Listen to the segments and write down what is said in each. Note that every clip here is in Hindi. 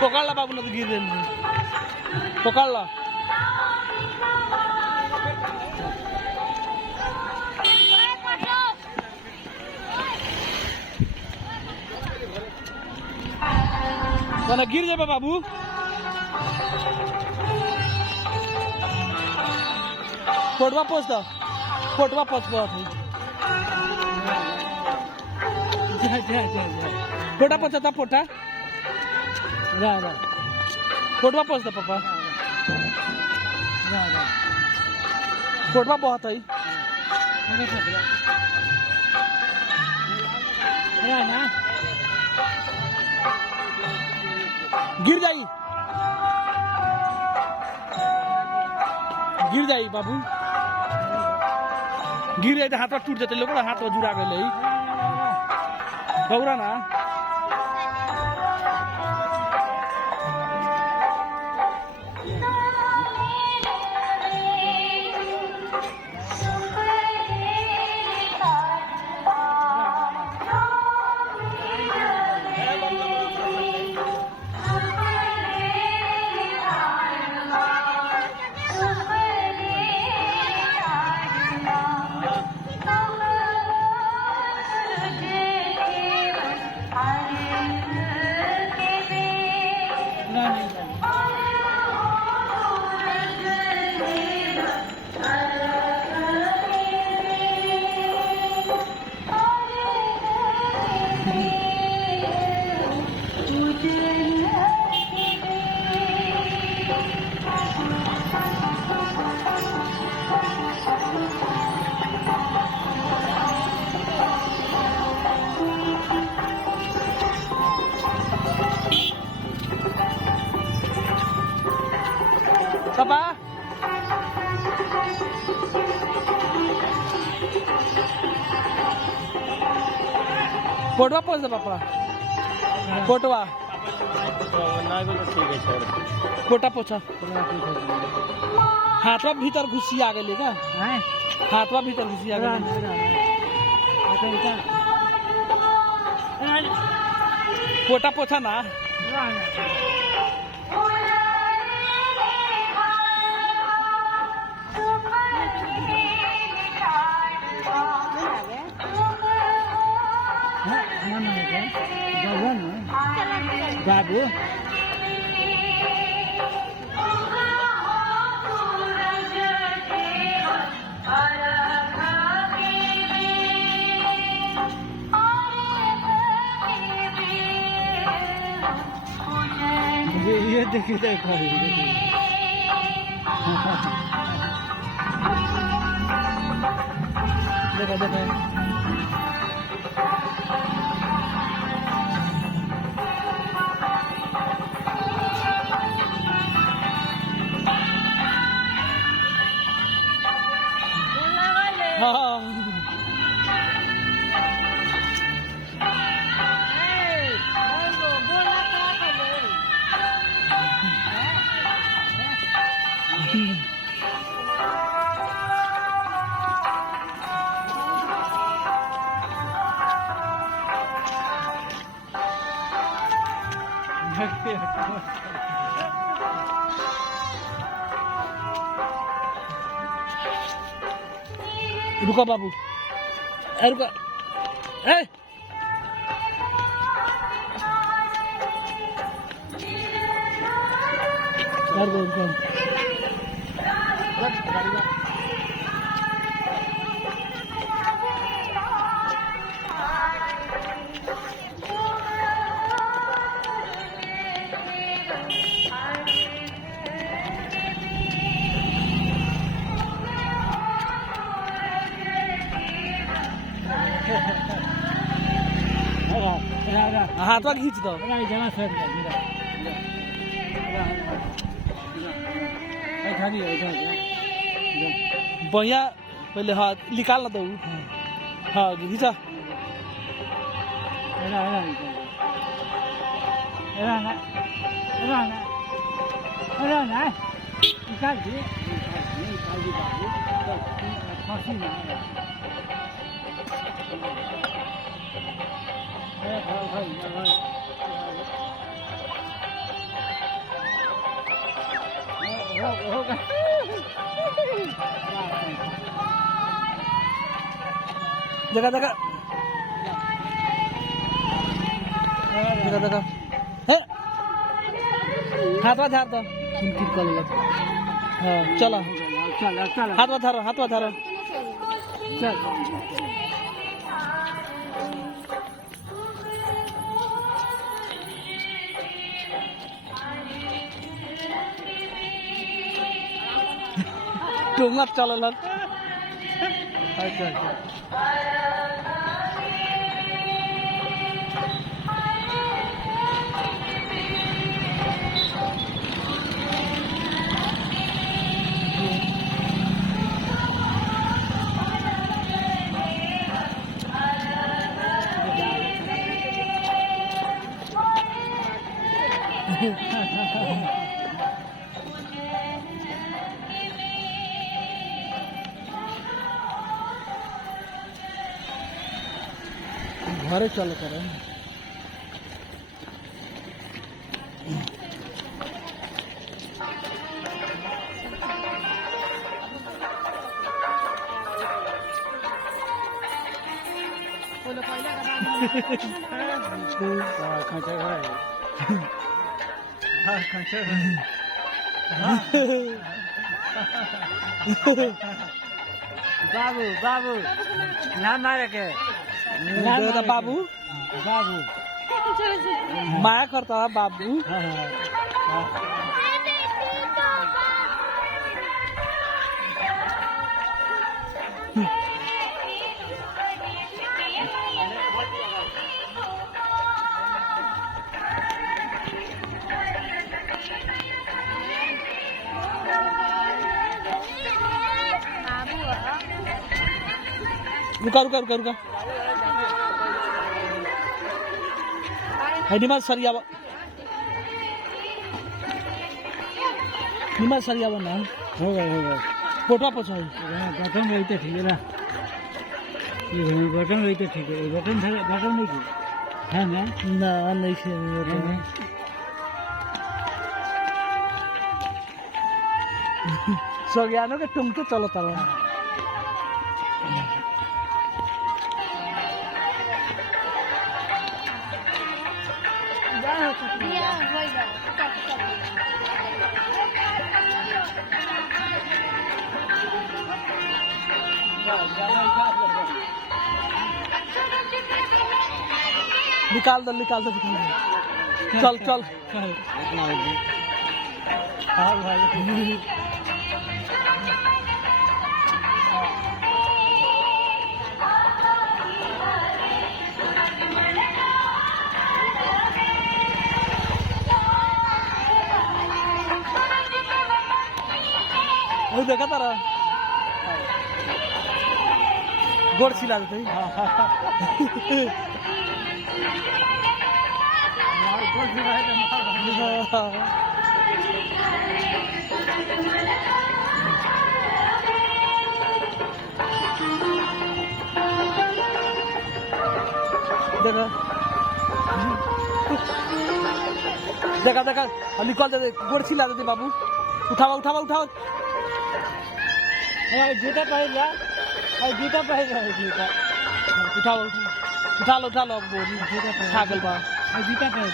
पकड़ला बाबू ना तो गिर रहे पकड़ला ना गिर जाए बाबू फोटवा पोस्ट फोटा पोचता पोटा फोटवा पोचता पापा फोटवा बहुत है गिर जाई बाबू गिर जाए तो हाथ टूट जाते लोग हाथ जुड़ा गए बौरा ना पापा फोटवा पोच पापा फोटवा फोटा पोछा हाथवा भीतर घुसी आ गई का हाथवा भीतर घुसी आ गई फोटा पोछा ना बाबू ये देखिए देखो रुको बाबू रुको कर दो उनको हाथवा खींच दो बढ़िया पहले हाथ निकाल दो हाँ खींचा जगह जगह जगह जगह हाथवा झाड़ दो हाँ चलो हाथवा धारो चल टोंगा चल अच्छा घरे चल कर बाबू बाबू ना मारे के बाबू बाबू माया करता बाबू रुका रुका रुका रुका निमाज सरिया ना हो गए फोटो पहुंचाई बटन रही तो ठीक है ना ये बटन रही तो ठीक है बटन नहीं थी है ना नहीं से सगियानो के टुमके चलो तारो निकाल दो चल चल हाँ भाई देखा तारा गोड़ छिला देते देखा देखा निकल दे गोड़ छिला देते बाबू उठाओ उठाओ उठाओ जूता पहन ला जूता पहन ला जूता उठाओ उठा लो अब जूता पहन छागल बा जूता पहन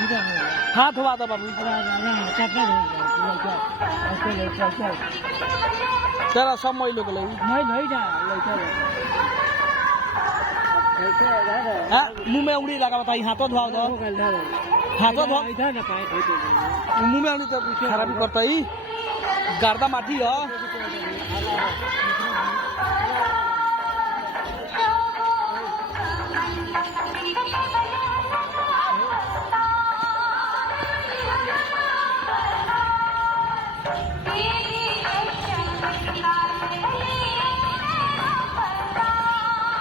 जूता पहन हाथ धोवा दो बाबू कपड़ा चल सब मैलो के लगी मुंह में उंगली लगा बताई हाथों धोआ दो हाथों धो मुंह में उंगली तो खराबी करता ही गर्दा माटी हो